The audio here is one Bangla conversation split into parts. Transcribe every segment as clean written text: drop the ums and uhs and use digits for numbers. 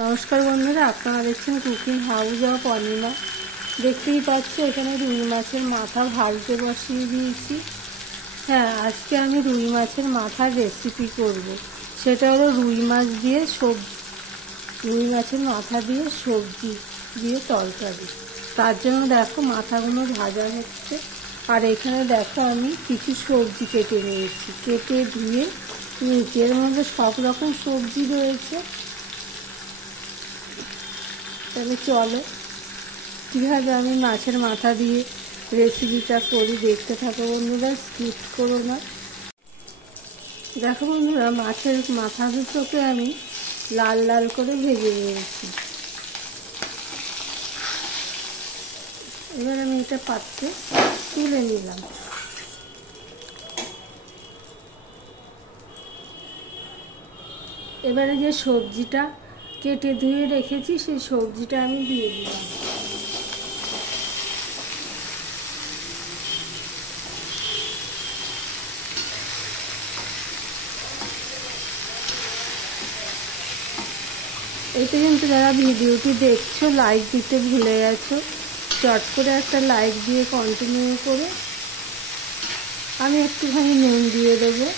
নমস্কার বন্ধুরা, আপনারা দেখছেন কুকিং হাউস অফ অনিমা। দেখতেই পাচ্ছি এখানে রুই মাছের মাথা ভাজতে বসিয়ে দিয়েছি। হ্যাঁ, আজকে আমি রুই মাছের মাথার রেসিপি করব। সেটা হলো রুই মাছ দিয়ে সবজি, রুই মাছের মাথা দিয়ে সবজি দিয়ে তরকারি। তার জন্য দেখো মাথাগুলো ভাজা হচ্ছে। আর এখানে দেখো আমি কিছু সবজি কেটে নিয়েছি, কেটে ধুয়ে নিয়েছি। এর মধ্যে সব রকম সবজি রয়েছে। তবে চলো কীভাবে আমি মাছের মাথা দিয়ে রেসিপিটা করি দেখতে থাকো বন্ধুরা, স্কিপ করো না। দেখো বন্ধুরা, মাছের মাথা দুটোকে আমি লাল লাল করে ভেজে নিয়েছি। এবার আমি এটা পাত্রে তুলে নিলাম। এবারে যে সবজিটা কেটে ধুয়ে রেখেছি সেই সবজিটা আমি দিয়ে দিলাম। এতে কিন্তু যারা ভিডিওটি দেখছো লাইক দিতে ভুলে গেছো, চট করে একটা লাইক দিয়ে কন্টিনিউ করে। আমি একটুখানি নুন দিয়ে দেবো।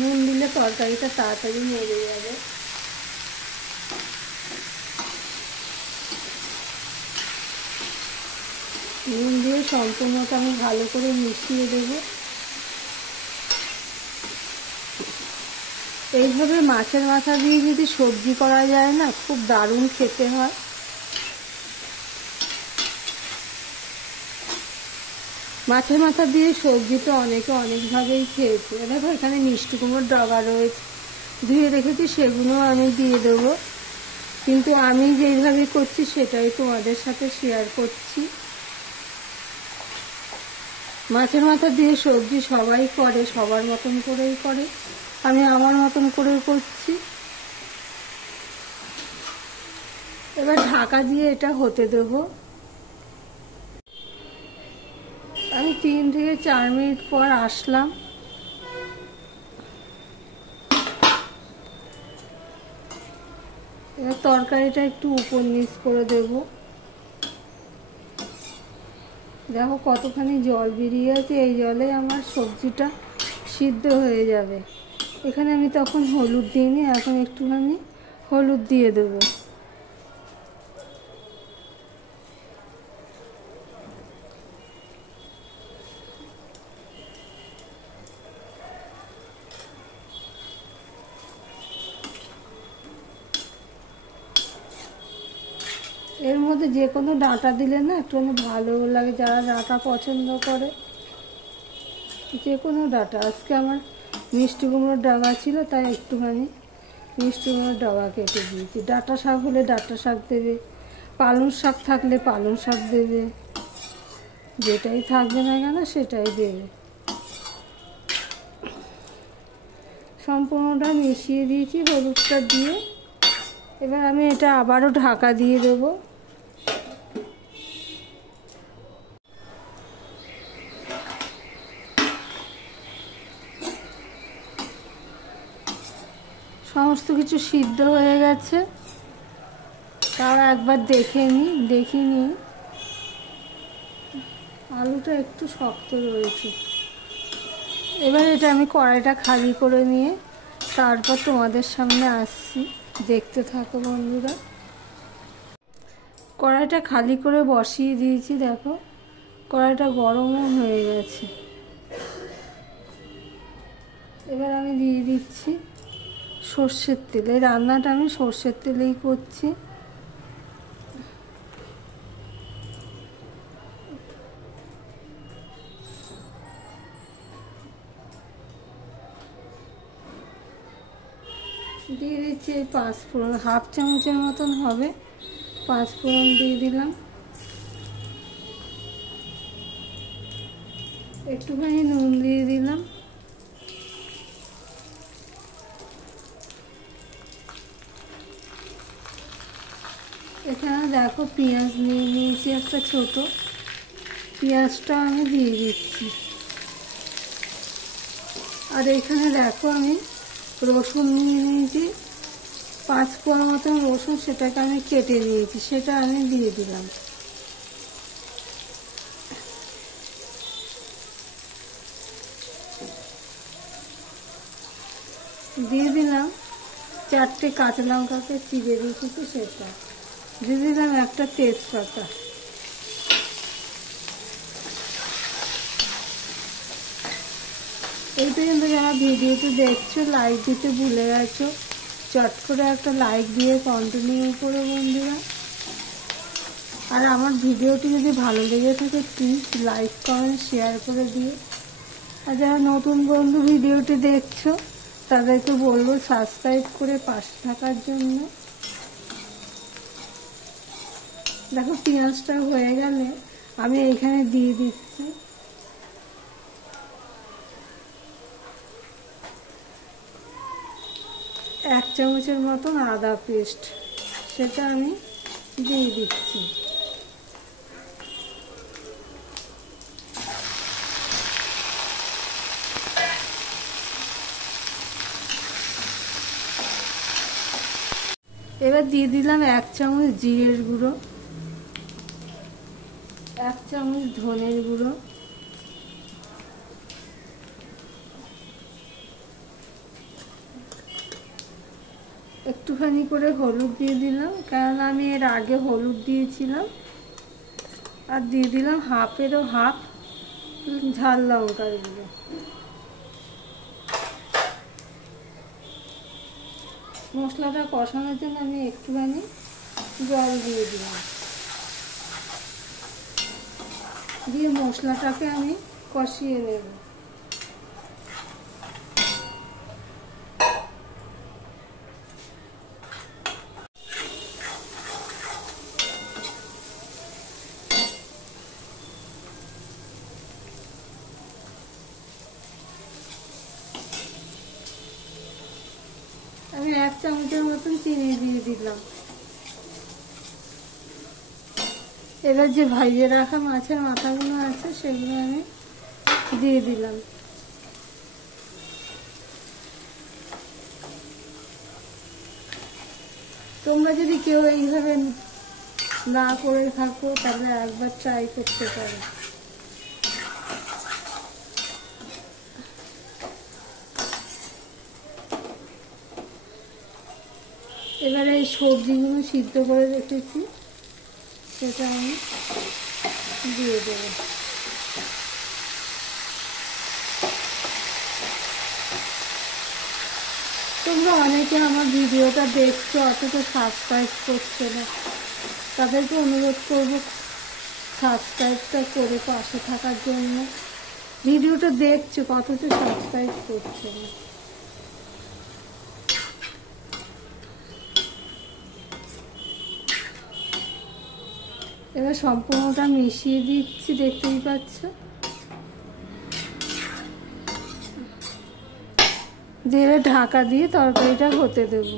নুন দিলে তরকারিটা তাড়াতাড়ি মরে যাবে। নুন দিয়ে সম্পূর্ণটা আমি ভালো করে মিশিয়ে দেবো। এইভাবে মাছের মাথা দিয়ে যদি সবজি করা যায় না, খুব দারুণ খেতে হয়। মাছের মাথা দিয়ে সবজি তো অনেকে অনেকভাবেই খেয়েছে। দেখো এখানে মিষ্টি কুমড়োর ডগা রয়েছে, ধুয়ে রেখেছি, সেগুলো আমি দিয়ে দেবো। কিন্তু আমি যেইভাবে করছি সেটাই তোমাদের সাথে শেয়ার করছি। মাছের মাথা দিয়ে সবজি সবাই করে, সবার মতন করেই করে, আমি আমার মতন করে করছি। এবার ঢাকা দিয়ে এটা হতে দেবো। আমি 3 থেকে 4 মিনিট পর আসলাম। এবার তরকারিটা একটু উপর নিচ করে দেব। দেখো কতখানি জল বেরিয়ে আছে, এই জলে আমার সবজিটা সিদ্ধ হয়ে যাবে। এখানে আমি তখন হলুদ দিইনি, এখন একটুখানি হলুদ দিয়ে দেবো। এর মধ্যে যে কোনো ডাঁটা দিলে না একটু ভালো লাগে, যারা ডাঁটা পছন্দ করে যে কোনো ডাঁটা। আজকে আমার মিষ্টি কুমড়োর ডাগা ছিল, তাই একটুখানি মিষ্টি কুমড়োর ডাগা কেটে দিয়েছি। ডাঁটা শাক হলে ডাঁটা শাক দেবে, পালং শাক থাকলে পালং শাক দেবে, যেটাই থাকবে না কেন সেটাই দেবে। সম্পূর্ণটা মিশিয়ে দিয়েছি হলুদটা দিয়ে। এবার আমি এটা আবারও ঢাকা দিয়ে দেবো। সমস্ত কিছু সিদ্ধ হয়ে গেছে, তাও একবার দেখিনি আলুটা একটু শক্ত রয়েছে। এবার এটা আমি কড়াইটা খালি করে নিয়ে তারপর তোমাদের সামনে আসছি, দেখতে থাকো বন্ধুরা। কড়াইটা খালি করে বসিয়ে দিয়েছি। দেখো কড়াইটা গরমও হয়ে গেছে। এবার আমি দিয়ে দিচ্ছি সর্ষের তেল। এই রান্নাটা আমি সর্ষের তেলেই করছি। দিয়ে দিচ্ছি এই 5 ফোড়ন, হাফ চামচের মতন হবে। 5 ফোড়ন দিয়ে দিলাম। একটুখানি নুন দিয়ে দিলাম। এখানে দেখো পেঁয়াজ নিয়ে নিয়েছি একটা ছোট, পেঁয়াজটা আমি দিয়ে দিচ্ছি। আর এখানে দেখো আমি রসুন নিয়ে নিয়েছি, 5 কোয়া মতন রসুন, সেটাকে আমি কেটে নিয়েছি, সেটা আমি দিয়ে দিলাম। দিয়ে দিলাম 4টে কাঁচা লঙ্কাকে চিড়ে রেখেছি, সেটা দিয়ে দিলাম একটা তেজপাতা। এই পর্যন্ত যারা ভিডিওটি দেখছো লাইক দিতে ভুলে গেছো, চট করে একটা লাইক দিয়ে কন্টিনিউ করো বন্ধুরা। আর আমার ভিডিওটি যদি ভালো লেগে থাকে প্লিজ লাইক কমেন্ট শেয়ার করে দিও। আর যারা নতুন বন্ধু ভিডিওটি দেখছো তাদেরকে বলবো সাবস্ক্রাইব করে পাশে থাকার জন্য। দেখো পেঁয়াজটা হয়ে গেলে আমি এইখানে দিয়ে দিচ্ছি 1 চামচের মতন আদা পেস্ট, সেটা আমি দিয়ে দিচ্ছি। এবার দিয়ে দিলাম 1 চামচ জিরের গুঁড়ো, 1 চামচ ধনের গুঁড়ো, একটুখানি করে হলুদ দিয়ে দিলাম, কারণ আমি এর আগে হলুদ দিয়েছিলাম। আর দিয়ে দিলাম হাফেরও হাফ ঝাল লঙ্কার গুঁড়ো। মশলাটা কষানোর জন্য আমি একটুখানি জল দিয়ে দিলাম, দিয়ে মশলাটাকে আমি কষিয়ে নেব। আমি 1 চামচের মতন চিনি দিয়ে দিলাম। এবার যে ভাইজে রাখা মাছের মাথাগুলো আছে সেগুলো আমি দিয়ে দিলাম। তোমরা যদি কেউ এইভাবে না করে থাকো তাহলে একবার ট্রাই করতে পারো। এবারে এই সবজিগুলো সিদ্ধ করে রেখেছি সেটা আমি দিয়ে দেব। তোমরা অনেকে আমার ভিডিওটা দেখছো অথচ সাবস্ক্রাইব করছো না, তাদেরকে অনুরোধ করব সাবস্ক্রাইবটা করে পাশে থাকার জন্য। ভিডিওটা দেখছো অথচ সাবস্ক্রাইব করছো না। এবার সম্পূর্ণটা মিশিয়ে দিচ্ছি, দেখতেই পাচ্ছ। দিয়ে ঢাকা দিয়ে তরকারিটা হতে দেব।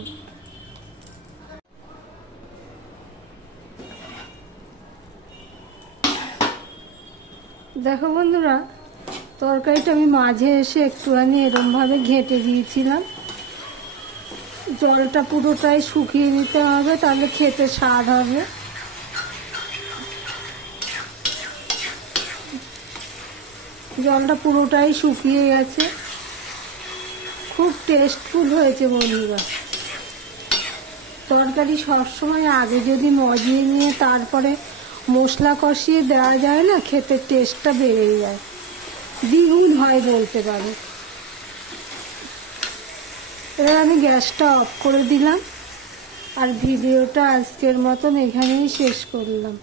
দেখো বন্ধুরা, তরকারিটা আমি মাঝে এসে একটুখানি এরমভাবে ঘেঁটে দিয়েছিলাম। জলটা পুরোটাই শুকিয়ে নিতে হবে, তাহলে খেতে স্বাদ হবে। জলটা পুরোটাই শুকিয়ে গেছে, খুব টেস্টফুল হয়েছে বন্ধুরা। তরকারি সবসময় আগে যদি মজিয়ে নিয়ে তারপরে মশলা কষিয়ে দেওয়া যায় না, খেতে টেস্টটা বেড়ে যায়, দ্বিগুণ হয় বলতে পারো। এবার আমি গ্যাসটা অফ করে দিলাম আর ভিডিওটা আজকের মতন এখানেই শেষ করলাম।